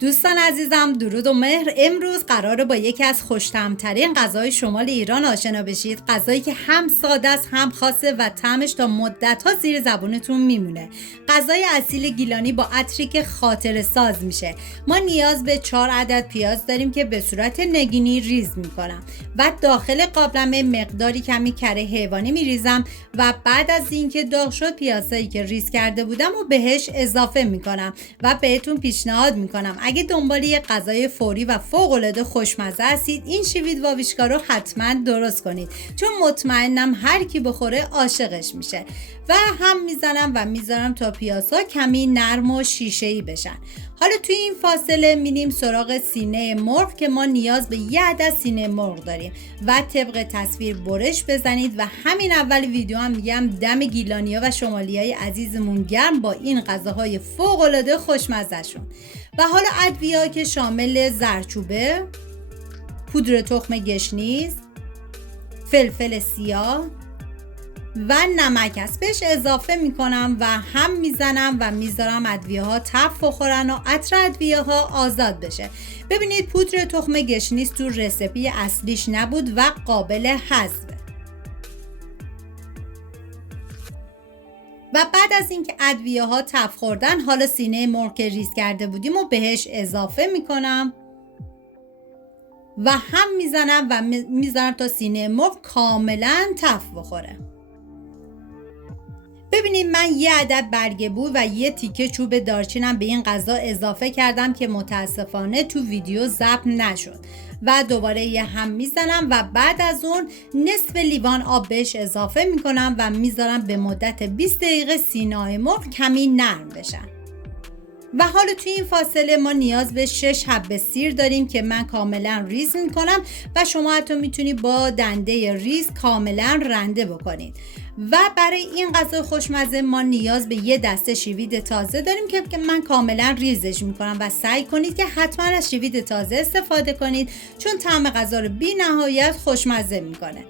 دوستان عزیزم، درود و مهر. امروز قراره با یکی از خوش‌طعم‌ترین غذای شمال ایران آشنا بشید. غذایی که هم ساده است هم خاصه و طعمش تا مدت‌ها زیر زبونتون میمونه. غذای اصیل گیلانی با عطری که خاطره ساز میشه. ما نیاز به 4 عدد پیاز داریم که به صورت نگینی ریز میکنم و داخل قابلمه مقداری کمی کره حیوانی میریزم و بعد از اینکه داغ شد پیازایی که ریز کرده بودم و بهش اضافه میکنم و بهتون پیشنهاد میکنم اگه دنبال یه غذای فوری و فوق‌العاده خوشمزه هستید این شویدواویچکا رو حتما درست کنید، چون مطمئنم هر کی بخوره عاشقش میشه. و هم میزنم و میذارم تا پیازها کمی نرم و شیشه‌ای بشن. حالا توی این فاصله میریم سراغ سینه مرغ که ما نیاز به 1 عدد سینه مرغ داریم و طبق تصویر برش بزنید و همین اول ویدیو هم میگم دم گیلانی‌ها و شمالیای عزیزمون گرم با این غذاهای فوق‌العاده خوشمزه‌شون. و حالا ادویه‌ها که شامل زردچوبه، پودر تخم گشنیز، فلفل سیاه و نمک است بهش اضافه میکنم و هم میزنم و میذارم ادویه ها تف بخورن و عطر ادویه ها آزاد بشه. ببینید پودر تخم گشنیز تو رسیپی اصلیش نبود و قابل حذفه. و بعد از اینکه ادویه ها تف خوردن حالا سینه مرغ که ریز کرده بودیم و بهش اضافه میکنم و هم میزنم و میذارم تا سینه مرغ کاملا تف بخوره. ببینید من 1 عدد برگ بو و 1 تیکه چوب دارچینم به این غذا اضافه کردم که متاسفانه تو ویدیو ضبط نشد و دوباره یه هم میزنم و بعد از اون نصف لیوان آب بهش اضافه میکنم و میذارم به مدت 20 دقیقه سینه‌های مرغ کمی نرم بشن. و حالا توی این فاصله ما نیاز به 6 حبه سیر داریم که من کاملا ریز میکنم و شما حتی میتونید با دنده ریز کاملا رنده بکنید. و برای این غذا خوشمزه ما نیاز به 1 دسته شوید تازه داریم که من کاملا ریزش میکنم و سعی کنید که حتما از شوید تازه استفاده کنید چون طعم غذا رو بی نهایت خوشمزه میکنه.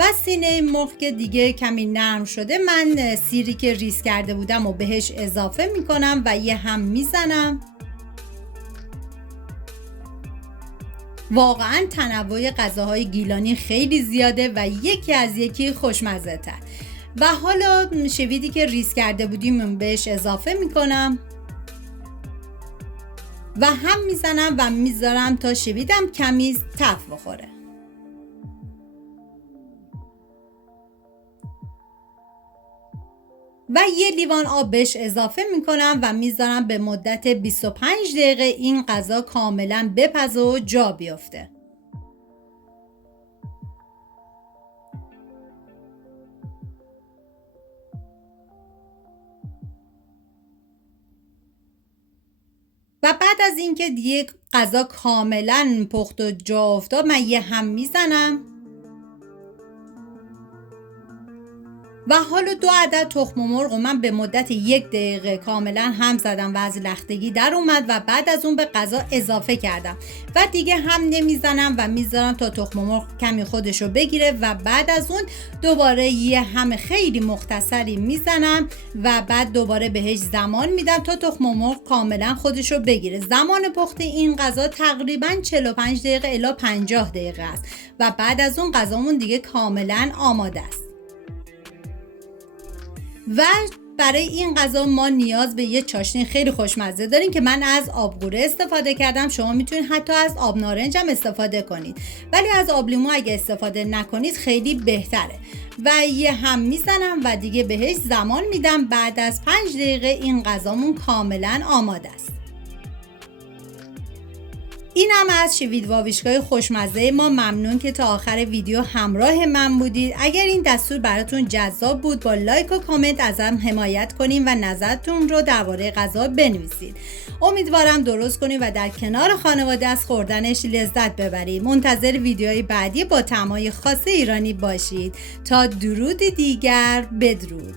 و سینه مرغ که دیگه کمی نرم شده من سیری که ریز کرده بودم و بهش اضافه میکنم و یه هم میزنم. واقعا تنوع غذاهای گیلانی خیلی زیاده و یکی از یکی خوشمزه تر. و حالا شویدی که ریز کرده بودیم بهش اضافه میکنم و هم میزنم و میذارم تا شویدم کمی تف بخوره. و 1 لیوان آب بهش اضافه میکنم و میذارم به مدت 25 دقیقه این غذا کاملا بپزه و جا بیفته. و بعد از اینکه دیگه غذا کاملا پخت و جا افتاد من یه هم میزنم و حالا 2 عدد تخم مرغ من به مدت 1 دقیقه کاملا هم زدم و از لختگی در اومد و بعد از اون به غذا اضافه کردم و دیگه هم نمیزنم و میذارم تا تخم مرغ کمی خودشو بگیره و بعد از اون دوباره یه هم خیلی مختصری میزنم و بعد دوباره بهش زمان میدم تا تخم مرغ کاملا خودشو بگیره. زمان پخت این غذا تقریبا 45 دقیقه الی 50 دقیقه است و بعد از اون غذامون دیگه کاملا آماده است. و برای این غذا ما نیاز به یه چاشنی خیلی خوشمزه داریم که من از آبگوره استفاده کردم. شما میتونید حتی از آب نارنج هم استفاده کنید ولی از آب لیمو اگه استفاده نکنید خیلی بهتره. و یه هم میزنم و دیگه بهش زمان میدم. بعد از 5 دقیقه این غذامون کاملا آماده است. این هم از شویدواویچکای خوشمزه ما. ممنون که تا آخر ویدیو همراه من بودید. اگر این دستور براتون جذاب بود با لایک و کامنت ازم حمایت کنین و نظرتون رو درباره غذا بنویسید. امیدوارم درست کنید و در کنار خانواده از خوردنش لذت ببرید. منتظر ویدیوهای بعدی با طعمای خاص ایرانی باشید. تا درود دیگر، بدرود.